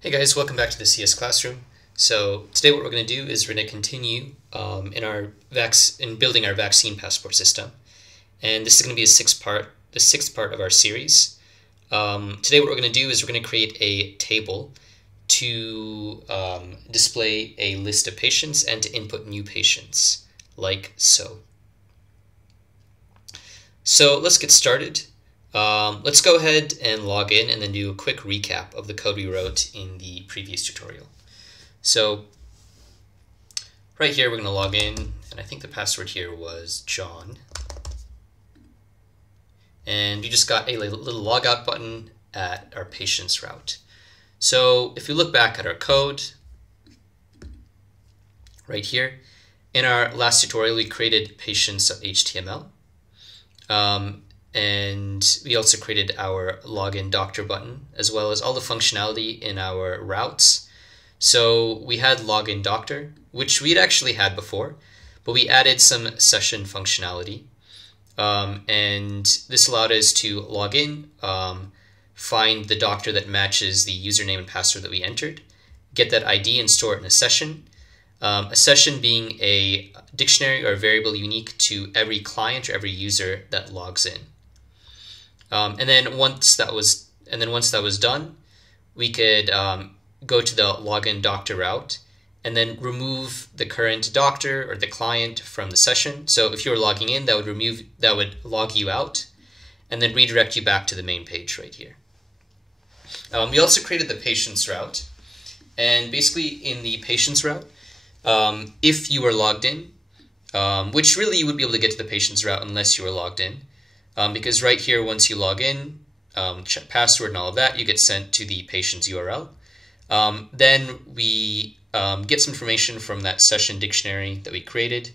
Hey guys, welcome back to the CS Classroom. So today what we're going to do is we're going to continue in building our vaccine passport system. And this is going to be the sixth part of our series. Today what we're going to do is we're going to create a table to display a list of patients and to input new patients, like so. So let's get started. Let's go ahead and log in and then do a quick recap of the code we wrote in the previous tutorial. So right here, we're going to log in, and I think the password here was John. And we just got a little logout button at our patients route. So if we look back at our code right here, in our last tutorial, we created patients.html. And we also created our login doctor button, as well as all the functionality in our routes. So we had login doctor, which we'd actually had before, but we added some session functionality. And this allowed us to log in, find the doctor that matches the username and password that we entered, get that ID and store it in a session being a dictionary or a variable unique to every client or every user that logs in. And then once that was done, we could go to the login doctor route and then remove the current doctor or the client from the session. So if you were logging in, that would log you out and then redirect you back to the main page right here. We also created the patients route, and basically in the patients route, if you were logged in, which really you would be able to get to the patients route unless you were logged in. Because right here, once you log in, check password and all of that, you get sent to the patient's URL. Then we get some information from that session dictionary that we created.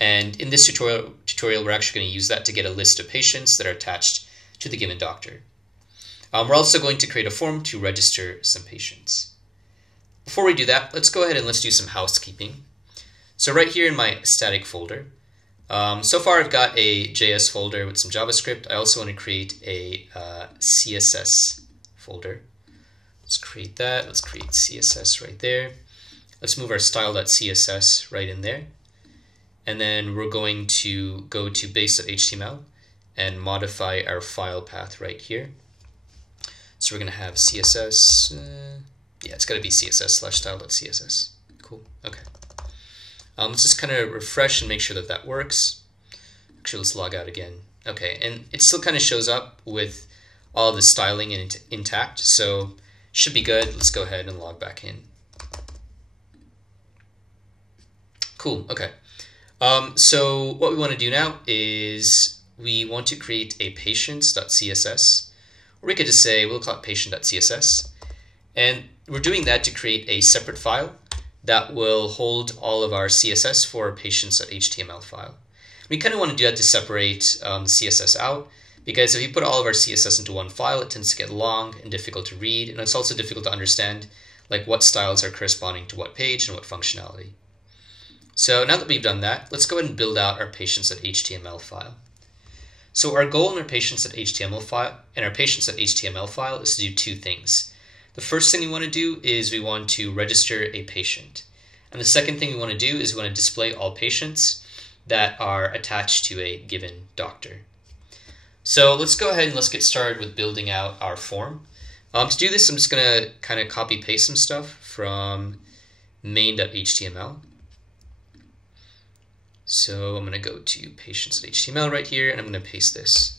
And in this tutorial, we're actually going to use that to get a list of patients that are attached to the given doctor. We're also going to create a form to register some patients. Before we do that, let's go ahead and let's do some housekeeping. So right here in my static folder, so far I've got a JS folder with some JavaScript. I also want to create a CSS folder. Let's create that. Let's create CSS right there. Let's move our style.css right in there. And then we're going to go to base.html and modify our file path right here. So we're going to have CSS. Yeah, it's got to be CSS/style.css. Cool. Okay. Let's just kind of refresh and make sure that that works. Actually, let's log out again. Okay, and it still kind of shows up with all the styling intact, so should be good. Let's go ahead and log back in. Cool, okay. So what we want to do now is we want to create a patients.css, or we could just say, we'll call it patient.css. And we're doing that to create a separate file that will hold all of our CSS for patients.html file. We kind of want to do that to separate the CSS out, because if you put all of our CSS into one file, it tends to get long and difficult to read, and it's also difficult to understand like what styles are corresponding to what page and what functionality. So now that we've done that, let's go ahead and build out our patients.html file. So our goal in our patients.html file is to do two things. The first thing we want to do is we want to register a patient. And the second thing we want to do is we want to display all patients that are attached to a given doctor. So let's go ahead and let's get started with building out our form. To do this, I'm just going to kind of copy paste some stuff from main.html. So I'm going to go to patients.html right here, and I'm going to paste this.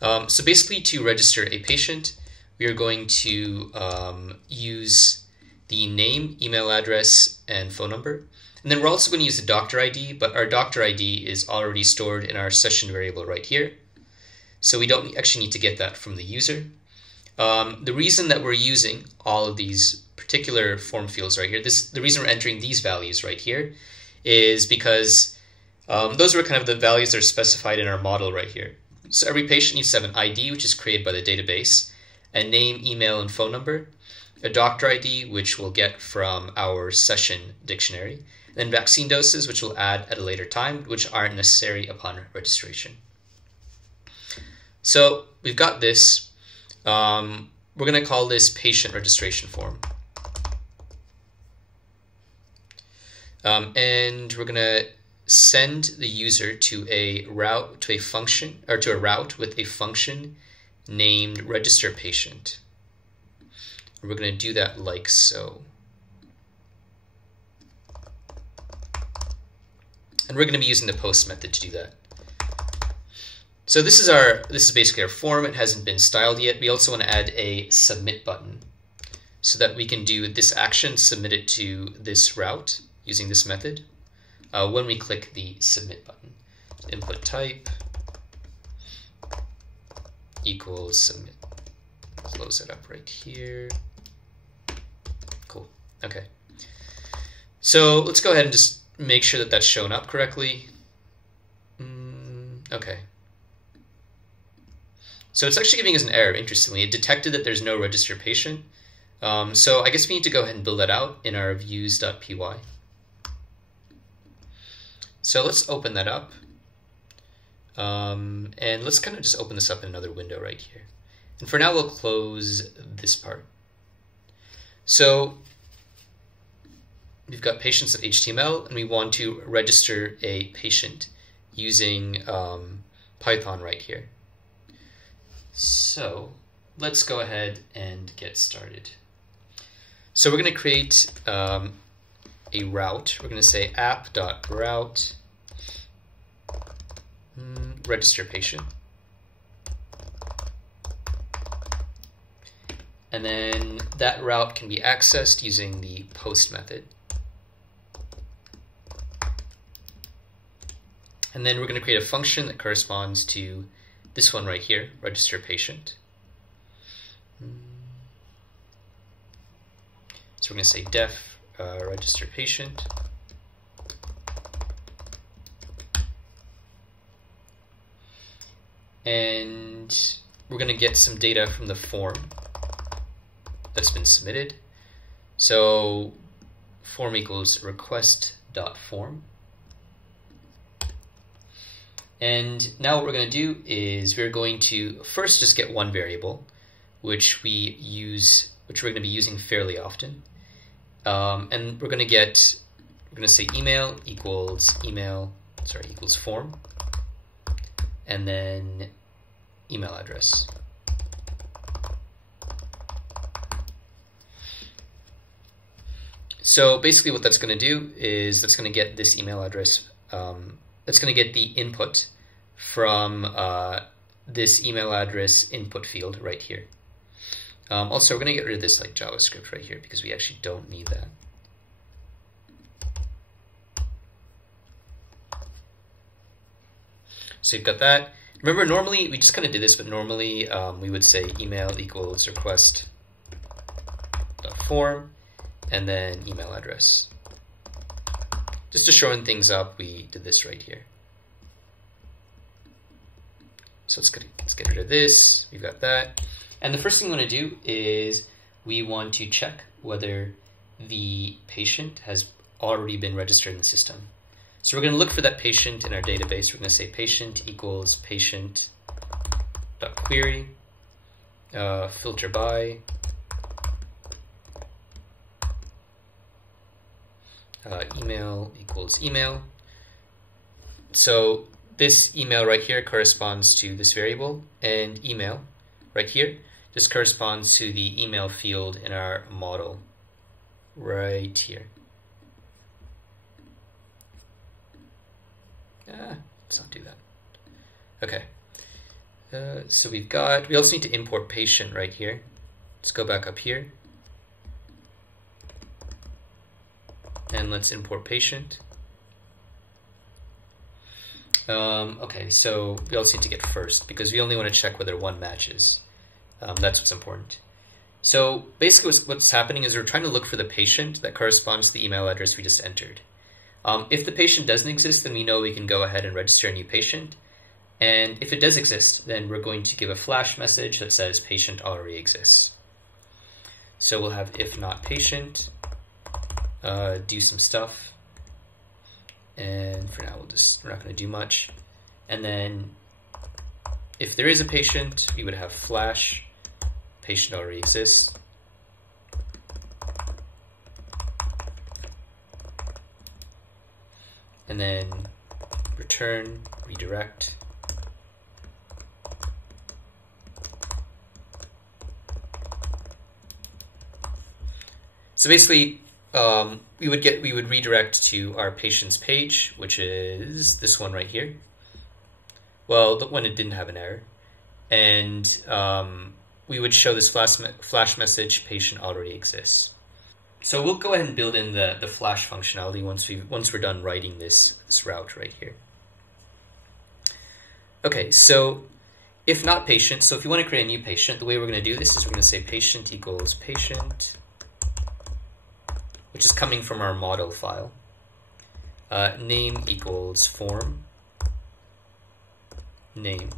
So basically, to register a patient, we are going to use the name, email address, and phone number. And then we're also going to use the doctor ID, but our doctor ID is already stored in our session variable right here. So we don't actually need to get that from the user. The reason that we're using all of these particular form fields right here, the reason we're entering these values right here is because those are kind of the values that are specified in our model right here. So every patient needs to have an ID, which is created by the database, a name, email, and phone number, a doctor ID, which we'll get from our session dictionary, and then vaccine doses, which we'll add at a later time, which aren't necessary upon registration. So we've got this. We're going to call this patient registration form. And we're gonna send the user to a route to a route with a function named register patient. We're going to do that like so. And we're going to be using the post method to do that. So this is basically our form. It hasn't been styled yet. We also want to add a submit button so that we can do this action, submit it to this route using this method when we click the submit button. Input type equals submit. Close it up right here. Cool. Okay. So let's go ahead and just make sure that that's shown up correctly. Okay. So it's actually giving us an error, interestingly. It detected that there's no register patient. So I guess we need to go ahead and build that out in our views.py. So let's open that up. And let's kind of just open this up in another window right here. And for now, we'll close this part. So we've got patients.html, and we want to register a patient using Python right here. So let's go ahead and get started. So we're going to create a route. We're going to say app.route register patient. And then that route can be accessed using the post method. And then we're going to create a function that corresponds to this one right here, register patient. So we're going to say def register patient. And we're going to get some data from the form that's been submitted. So form equals request.form. And now what we're going to do is we're going to first just get one variable, which we're going to be using fairly often. And we're going to say email equals form, and then email address. So basically what that's going to do is that's going to get this email address, that's going to get the input from this email address input field right here. Also, we're going to get rid of this like JavaScript right here because we actually don't need that. So you've got that. Remember, normally, we just kind of did this, but normally we would say email equals request.form and then email address. Just to shorten things up, we did this right here. So let's get rid of this. We've got that. And the first thing we want to do is we want to check whether the patient has already been registered in the system. So we're going to look for that patient in our database. We're going to say patient equals patient.query, filter by, email equals email. So this email right here corresponds to this variable, and email right here just corresponds to the email field in our model right here. Let's not do that. Okay. So we also need to import patient right here. Let's go back up here. And let's import patient. Okay, so we also need to get first because we only want to check whether one matches. That's what's important. So basically what's happening is we're trying to look for the patient that corresponds to the email address we just entered. If the patient doesn't exist, then we know we can go ahead and register a new patient. And if it does exist, then we're going to give a flash message that says patient already exists. So we'll have if not patient, do some stuff. And for now, we're not going to do much. And then if there is a patient, we would have flash patient already exists. and then return, redirect. So basically, we would redirect to our patient's page, which is this one right here. Well, when it didn't have an error, and we would show this flash message: patient already exists. So we'll go ahead and build in the flash functionality once we're done writing this route right here. Okay, so if not patient, so if you want to create a new patient, the way we're going to do this is we're going to say patient equals patient, which is coming from our model file. Name equals form name,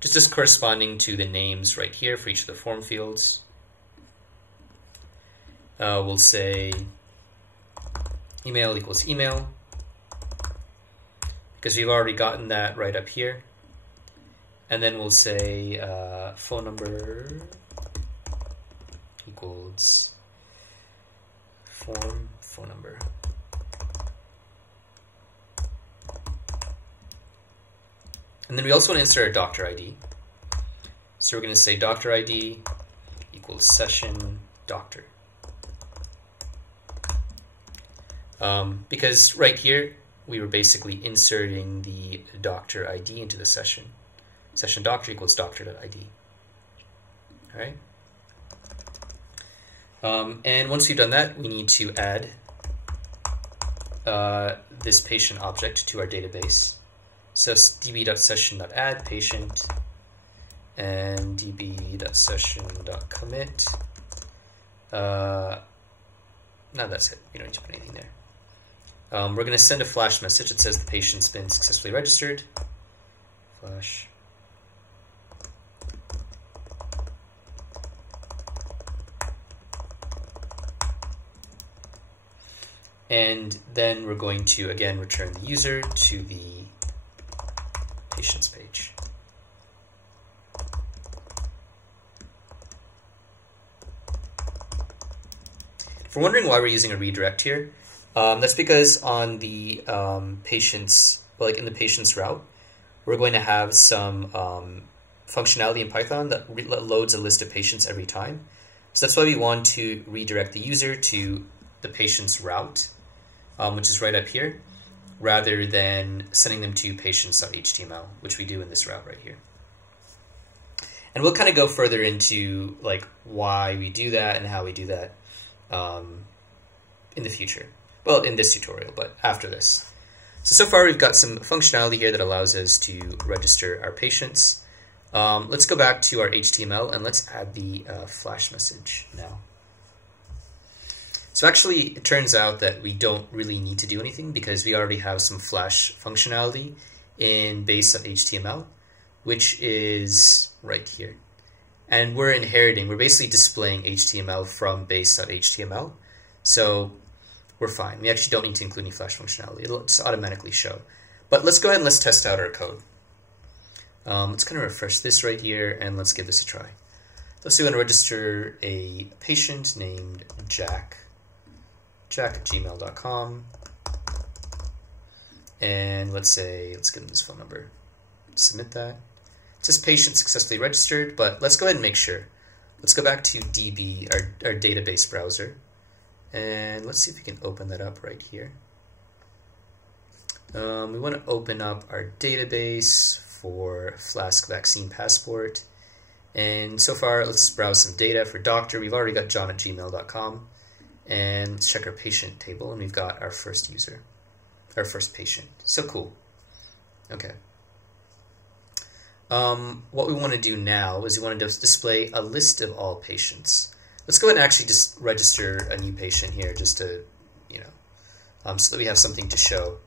just corresponding to the names right here for each of the form fields. We'll say email equals email, because we've already gotten that right up here. And then we'll say phone number equals form phone number. And then we also want to insert a doctor ID. So we're going to say doctor ID equals session doctor. Because right here, we were basically inserting the doctor ID into the session. Session doctor equals doctor.id. All right. And once we've done that, we need to add this patient object to our database. So db.session.add patient and db.session.commit. No, that's it. We don't need to put anything there. We're going to send a flash message that says the patient's been successfully registered. Flash. And then we're going to, again, return the user to the patient's page. If we're wondering why we're using a redirect here, that's because on the patient's, well, like in the patient's route, we're going to have some functionality in Python that loads a list of patients every time. So that's why we want to redirect the user to the patient's route, which is right up here, rather than sending them to patients.html, which we do in this route right here. And we'll kind of go further into like why we do that and how we do that in the future. Well, in this tutorial, but after this. So far we've got some functionality here that allows us to register our patients. Let's go back to our HTML and let's add the flash message now. So actually, it turns out that we don't really need to do anything because we already have some Flash functionality in base.html, which is right here. And we're basically displaying HTML from base.html. So we're fine. We actually don't need to include any Flash functionality. It'll just automatically show. But let's go ahead and let's test out our code. Let's kind of refresh this right here and let's give this a try. Let's say we want to register a patient named Jack at gmail.com, and let's give them this phone number. Submit that. It says patient successfully registered, but let's go ahead and make sure. Let's go back to DB, our database browser, and let's see if we can open that up right here. We want to open up our database for Flask Vaccine Passport, and so far let's browse some data for doctor. We've already got John at gmail.com. And let's check our patient table, and we've got our first user, our first patient. So cool. Okay. What we want to do now is we want to display a list of all patients. Let's go ahead and actually just register a new patient here, just to, so that we have something to show.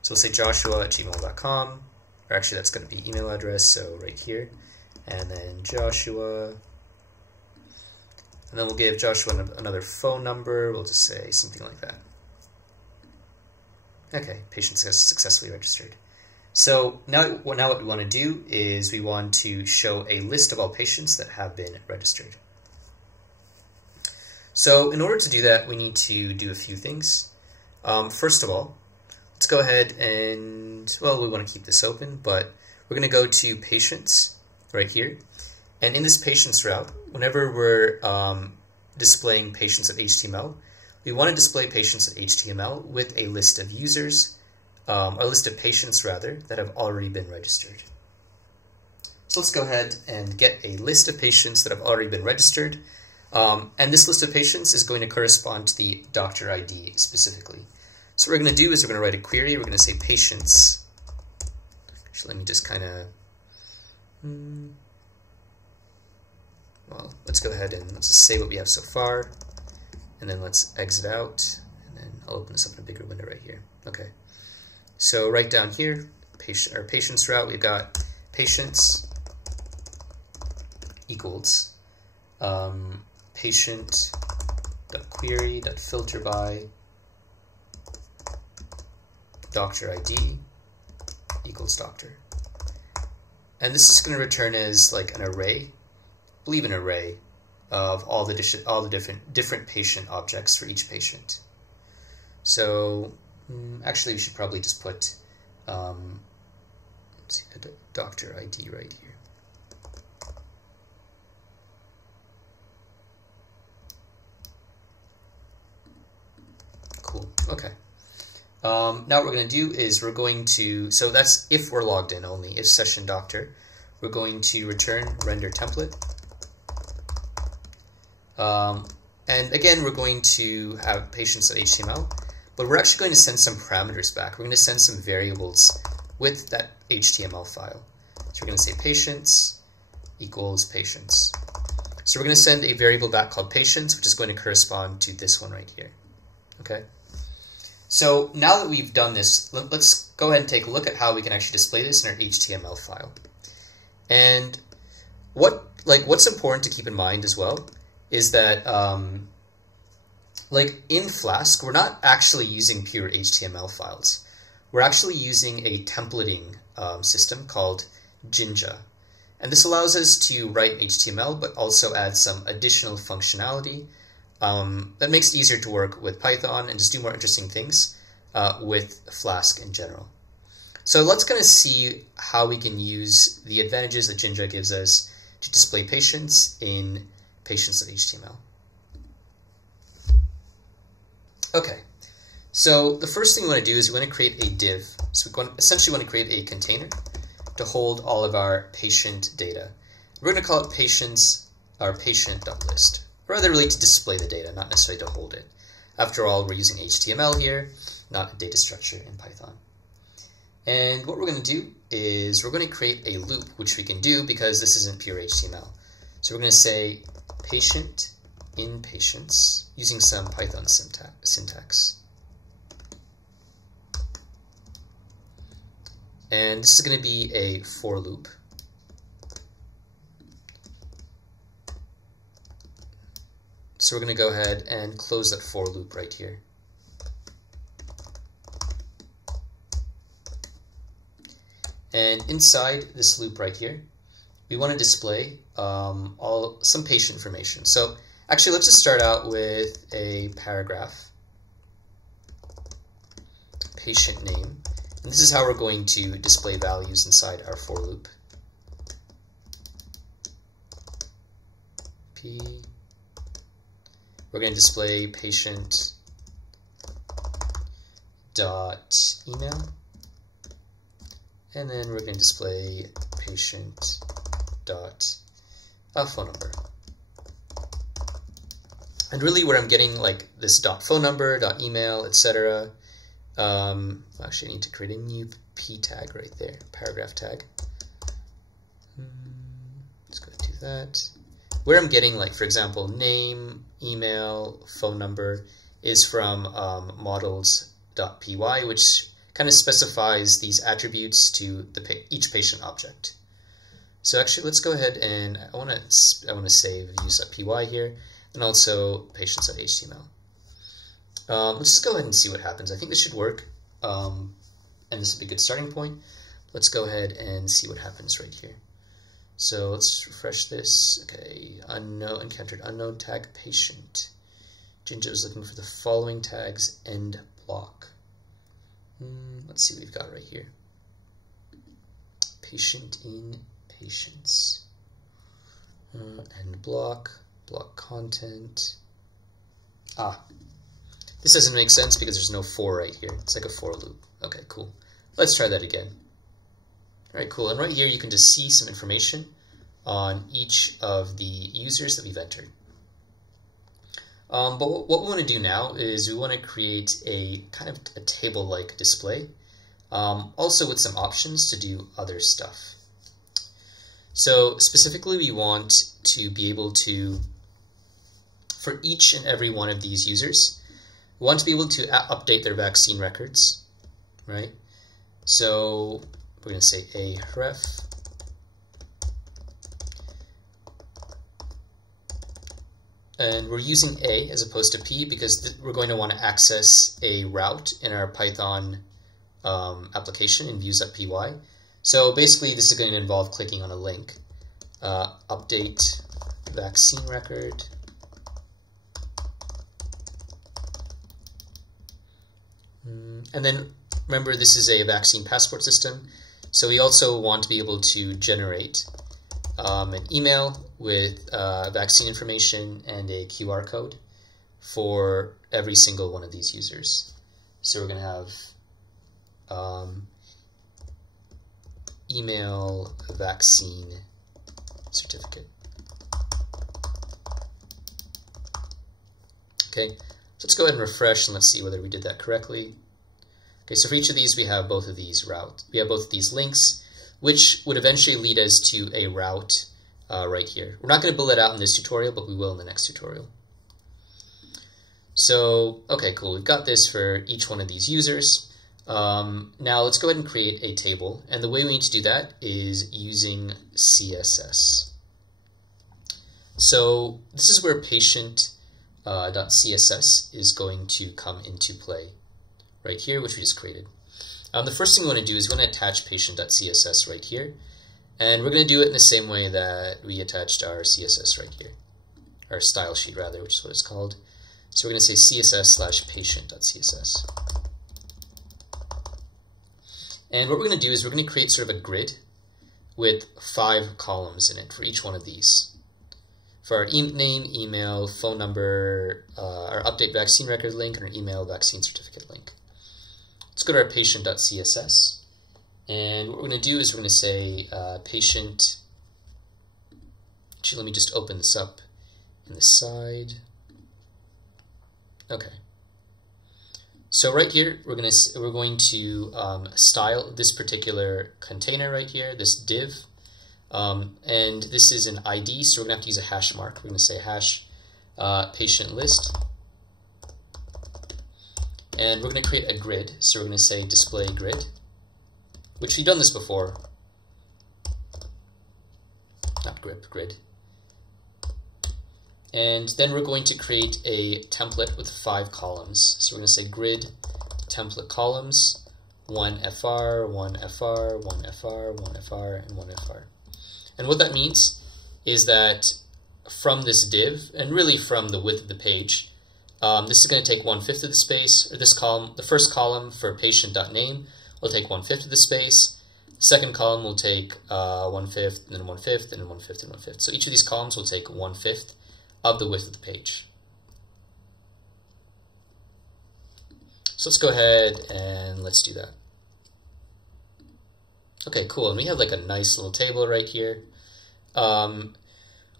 So we'll say Joshua at gmail.com, or actually that's going to be email address, so right here, and then Joshua. And then we'll give Joshua another phone number. We'll just say something like that. Okay, patient successfully registered. So now what we want to do is we want to show a list of all patients that have been registered. So in order to do that, we need to do a few things. First of all, let's go ahead and, well, we want to keep this open, but we're going to go to patients right here. And in this patients route, whenever we're displaying patients.html, we want to display patients.html with a list of users, or a list of patients rather, that have already been registered. So let's go ahead and get a list of patients that have already been registered. And this list of patients is going to correspond to the doctor ID specifically. So what we're going to do is we're going to write a query. We're going to say patients. Actually, let me just kind of, well, let's go ahead and let's just say what we have so far. And then let's exit out. And then I'll open this up in a bigger window right here. Okay. So right down here, patients route, we've got patients equals patient.query.filter by doctor ID equals doctor. And this is going to return as like an array, I believe an array of all the different patient objects for each patient. So actually we should probably just put let's see, the doctor ID right here. Cool. Okay. Now what we're going to do is we're going to, so that's if we're logged in only, if session doctor, we're going to return render template. And again, we're going to have patients.html, but we're actually going to send some parameters back. We're going to send some variables with that HTML file. So we're going to say patients equals patients. So we're going to send a variable back called patients, which is going to correspond to this one right here. Okay. So now that we've done this, let's go ahead and take a look at how we can actually display this in our HTML file. And what's important to keep in mind as well is that like in Flask, we're not actually using pure HTML files. We're actually using a templating system called Jinja. And this allows us to write HTML, but also add some additional functionality that makes it easier to work with Python and just do more interesting things with Flask in general. So let's kind of see how we can use the advantages that Jinja gives us to display patients in patients.html. Okay, so the first thing we want to do is we want to create a div. So we essentially want to create a container to hold all of our patient data. We're going to call it patients, our patient.list. Rather really to display the data, not necessarily to hold it. After all, we're using HTML here, not a data structure in Python. And what we're going to do is we're going to create a loop, which we can do because this isn't pure HTML. So we're going to say patient in patients using some Python syntax. And this is going to be a for loop. So we're going to go ahead and close that for loop right here. And inside this loop right here, we want to display some patient information. So actually, let's just start out with a paragraph, patient name. And this is how we're going to display values inside our for loop. We're going to display patient dot email, and then we're going to display patient dot phone number. And really, where I'm getting like this dot phone number, dot email, etc. Actually, I need to create a new p tag right there, paragraph tag. Let's go do that. Where I'm getting, like, for example, name, email, phone number is from models.py, which kind of specifies these attributes to each patient object. So actually, let's go ahead and I want to save views.py here, and also patients.html. Let's just go ahead and see what happens. I think this should work, and this would be a good starting point. Let's go ahead and see what happens right here. So let's refresh this. Okay, encountered unknown tag patient. Jinja is looking for the following tags end block. Let's see what we've got right here. Patient in patients. End block content. This doesn't make sense because there's no for right here. It's like a for loop. Okay, cool. Let's try that again. All right, cool. And right here you can just see some information on each of the users that we've entered. But what we want to do now is we want to create a kind of a table-like display, also with some options to do other stuff. So specifically we want to be able to, for each and every one of these users, we want to be able to update their vaccine records, right? So we're going to say a ref and we're using A as opposed to P because we're going to want to access a route in our Python application in views.py. So basically this is going to involve clicking on a link, update vaccine record, and then remember this is a vaccine passport system, so we also want to be able to generate an email with vaccine information and a QR code for every single one of these users. So we're going to have email vaccine certificate. Okay, so let's go ahead and refresh and let's see whether we did that correctly. Okay, so for each of these we have both of these links, which would eventually lead us to a route right here. We're not going to build it out in this tutorial, but we will in the next tutorial. So, okay, cool. We've got this for each one of these users. Now let's go ahead and create a table. And the way we need to do that is using CSS. So this is where patient.css is going to come into play right here, which we just created. The first thing we want to do is we want to attach patient.css right here. And we're going to do it in the same way that we attached our CSS right here. Our style sheet, rather, which is what it's called. So we're going to say css/patient.css. And what we're going to do is we're going to create sort of a grid with 5 columns in it for each one of these. For our name, email, phone number, our update vaccine record link, and our email vaccine certificate link. Let's go to our patient.css. And what we're going to do is we're going to say patient. Actually, let me just open this up in the side. Okay. So right here, we're going to style this particular container right here, this div, and this is an ID, so we're going to have to use a hash mark. We're going to say hash patient list, and we're going to create a grid. So we're going to say display grid, which we've done this before. Not grid. And then we're going to create a template with 5 columns. So we're going to say grid template columns, 1 FR, 1 FR, 1 FR, 1 FR, and 1 FR. And what that means is that from this div, and really from the width of the page, this is going to take 1/5 of the space, or this column, the first column for patient.name will take 1/5 of the space. The second column will take 1/5, and then 1/5, and then 1/5, and 1/5. So each of these columns will take 1/5 of the width of the page. So let's go ahead and let's do that. Okay, cool. And we have like a nice little table right here.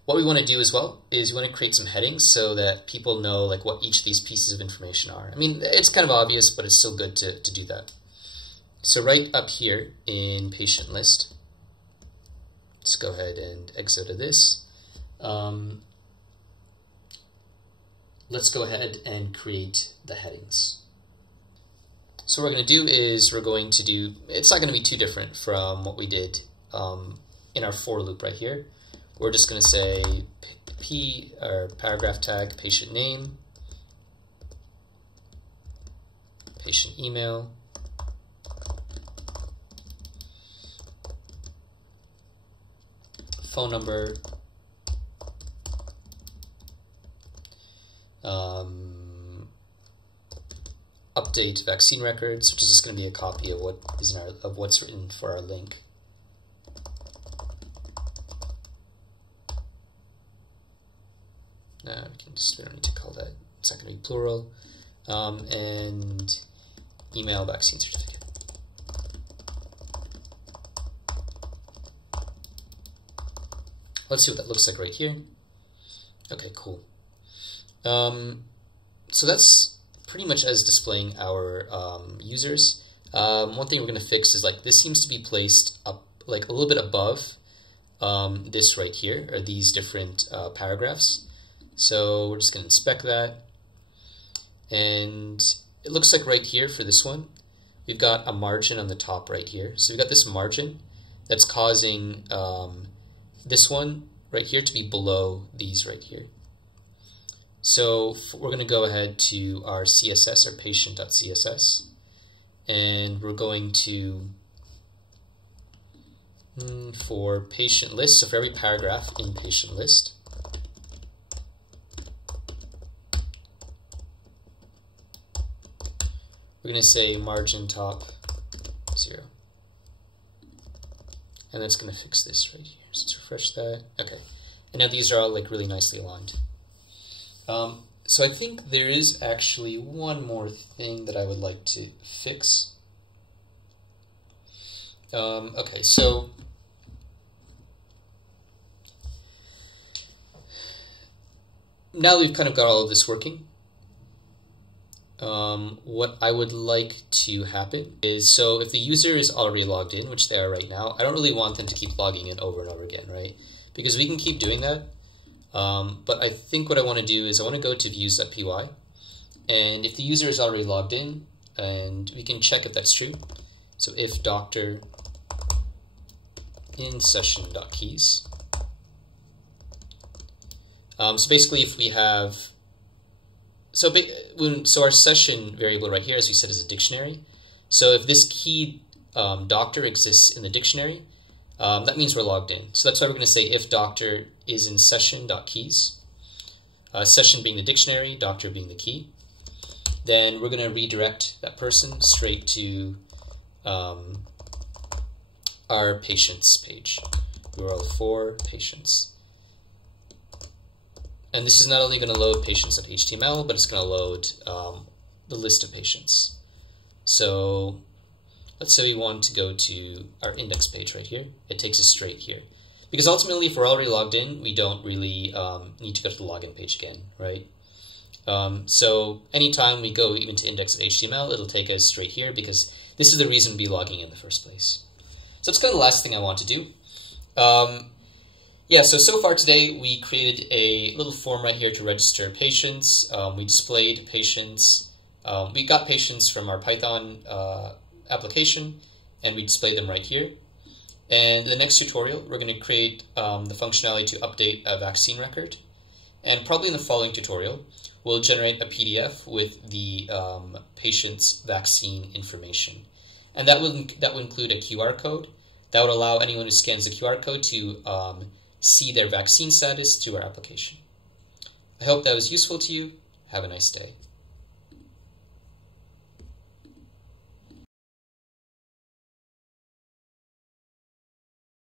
What we want to do as well is we want to create some headings so that people know like what each of these pieces of information are. I mean, it's kind of obvious, but it's still good to do that. So right up here in patient list, let's go ahead and exit to this. Let's go ahead and create the headings. So what we're going to do is it's not going to be too different from what we did in our for loop right here. We're just going to say paragraph tag patient name, patient email, phone number, update vaccine records, which is just going to be a copy of what is in of what's written for our link. We don't need to call that. It's not going to be plural. And email vaccine certificate. Let's see what that looks like right here. Okay, cool. So that's pretty much as displaying our users. One thing we're going to fix is like this seems to be placed up like a little bit above this right here, or these different paragraphs. So we're just going to inspect that. And it looks like right here for this one, we've got a margin on the top right here. So we've got this margin that's causing this one right here to be below these right here. So we're going to go ahead to our CSS, our patient.css, and we're going to, for patient list, so for every paragraph in patient list, we're going to say margin top 0. And that's going to fix this right here. So let's refresh that. Okay. And now these are all like really nicely aligned. So I think there is actually one more thing that I would like to fix. Okay, so now we've kind of got all of this working. What I would like to happen is, so if the user is already logged in, which they are right now, I don't really want them to keep logging in over and over again, right? Because we can keep doing that. But I think what I want to do is I want to go to views.py, and if the user is already logged in, and we can check if that's true. So if doctor in session.keys. So basically if we have, so our session variable right here, as you said, is a dictionary. So if this key doctor exists in the dictionary, that means we're logged in. So that's why we're going to say if doctor is in session.keys, session being the dictionary, doctor being the key. Then we're going to redirect that person straight to our patients page, URL for patients. And this is not only going to load patients.html, but it's going to load the list of patients. So let's say we want to go to our index page right here. It takes us straight here. Because ultimately, if we're already logged in, we don't really need to go to the login page again, right? So anytime we go even to index.html, it'll take us straight here because this is the reason we'll be logging in the first place. So that's kind of the last thing I want to do. Yeah, so far today we created a little form right here to register patients. We displayed patients. We got patients from our Python application, and we display them right here. And in the next tutorial, we're going to create the functionality to update a vaccine record. And probably in the following tutorial, we'll generate a PDF with the patient's vaccine information. And that will include a QR code that would allow anyone who scans the QR code to see their vaccine status through our application. I hope that was useful to you. Have a nice day.